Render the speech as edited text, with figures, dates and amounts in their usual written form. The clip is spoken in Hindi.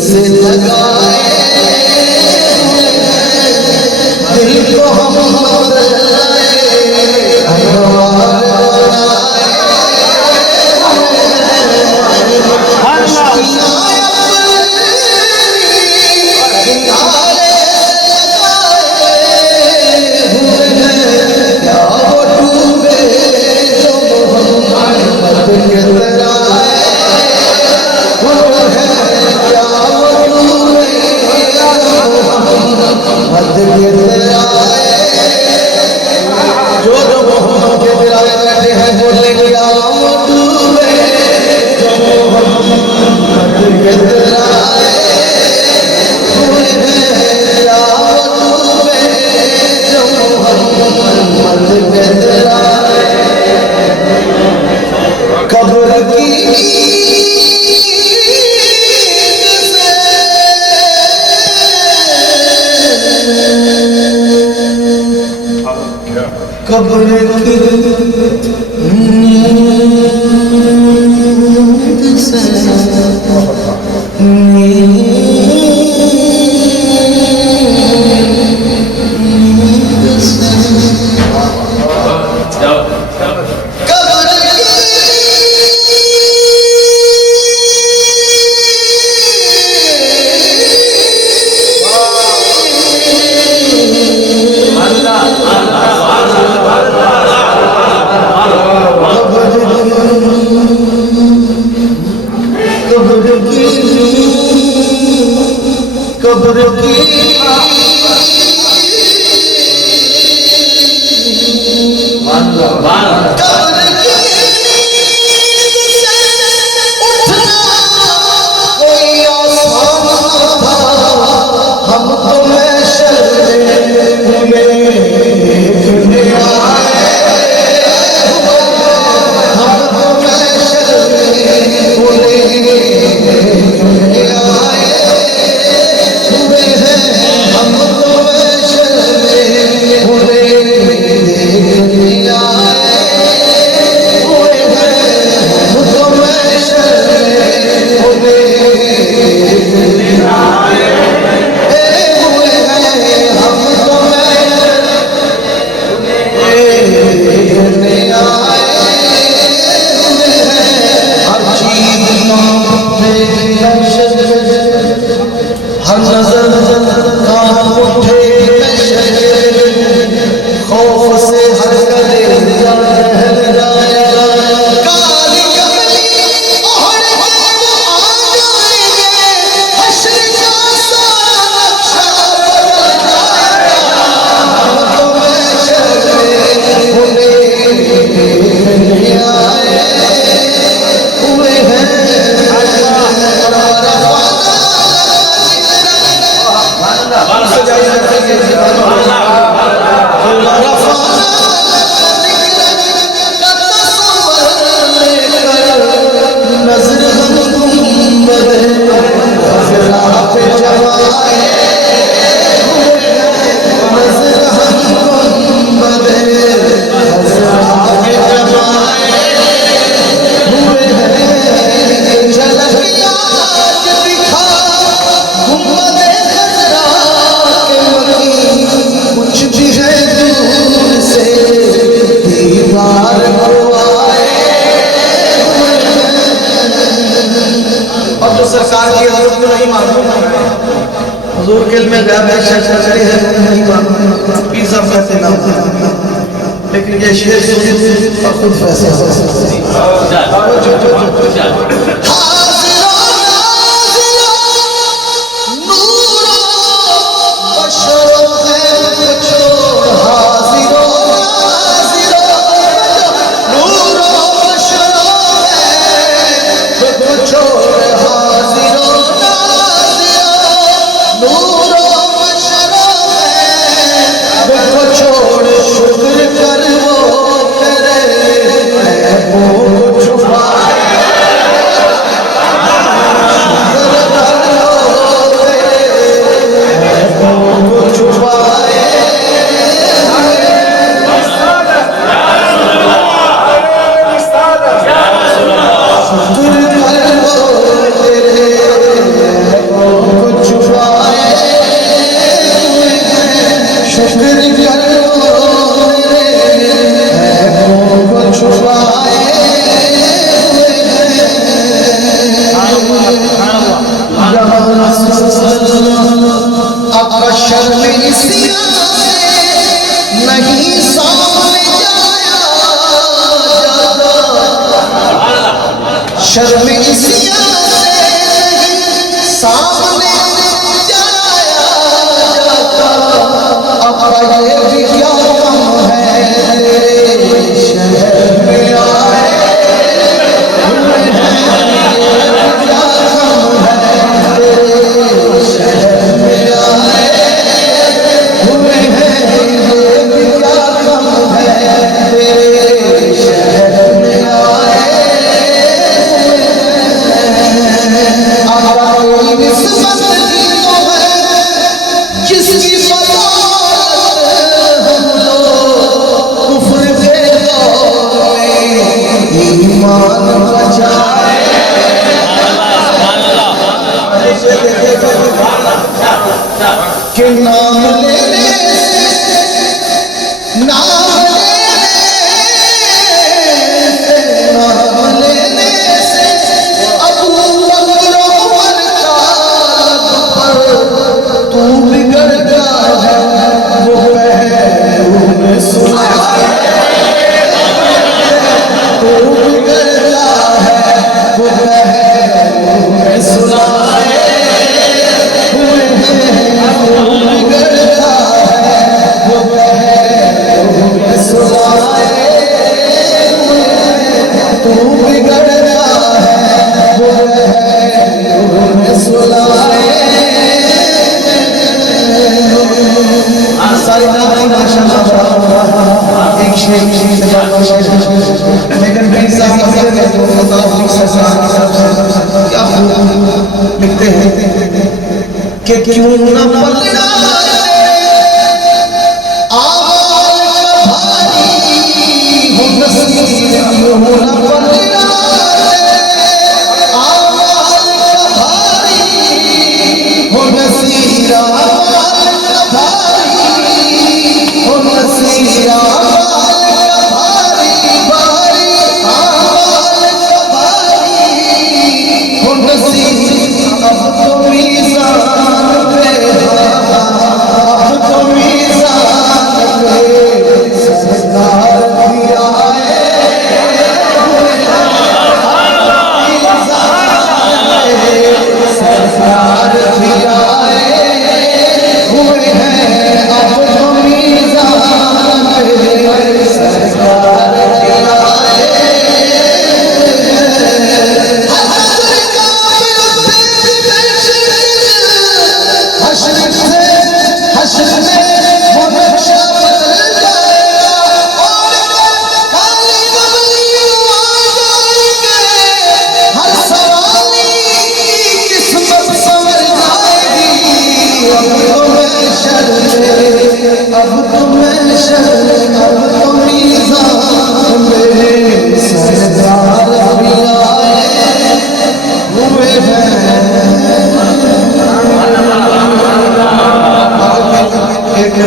से लगाए दिल को हम लेकिन ये शेर सुन और खुद फैसला शर्म इसिया से नहीं सामने जाया जाता, शर्म इसिया से नहीं सामने जाया जाता। अब ये भी क्या कम है तेरे शहर में आए हुए हैं, ये भी क्या कम है तेरे शहर में आए हुए हैं, ये भी क्या कम है तेरे शहर में आए हुए हैं। आका कोई निस्बत की तो है जिसकी बदौलत हम लोग कुफ्र के दौर में ईमान बचाए। के नाम लेने से, नाम लेने से अबू बकर उमर का पर तू बिगड़ता है वो पहलू में सुना, तू बिगड़ता है वो पहलू में सुना हुए हैं, तू बिगड़ता है वो पहलू में सुनाए हुए हैं, तू बिगड़ता है वो पहलू में सुनाए। सारी नाम माशाअल्लाह एक शेर से बात शेर, लेकिन मेरे साहब क्या लिखते हैं कि क्यों न पलड़ा आवाज़ भारी हो नसीब, क्यों न पलड़ा आवाज़ भारी हो नसीब, आवाज़ भारी हो नसीब, आवाज़ भारी भारी आवाज़ भारी हो नसीब। अब तो मीज़ान पे, अब तो मीज़ान पे सरदार भी आए हुए हैं, सरदार भी आए हुए हैं, अब तो मीज़ान पे सरदार भी आए हश्र में वो नक्शा बदल जाएगा और काली बबलियों आ जाएंगे, हर सवाली की किस्मत संवर जाएगी। अब तो मैं शर्म, अब तो मैं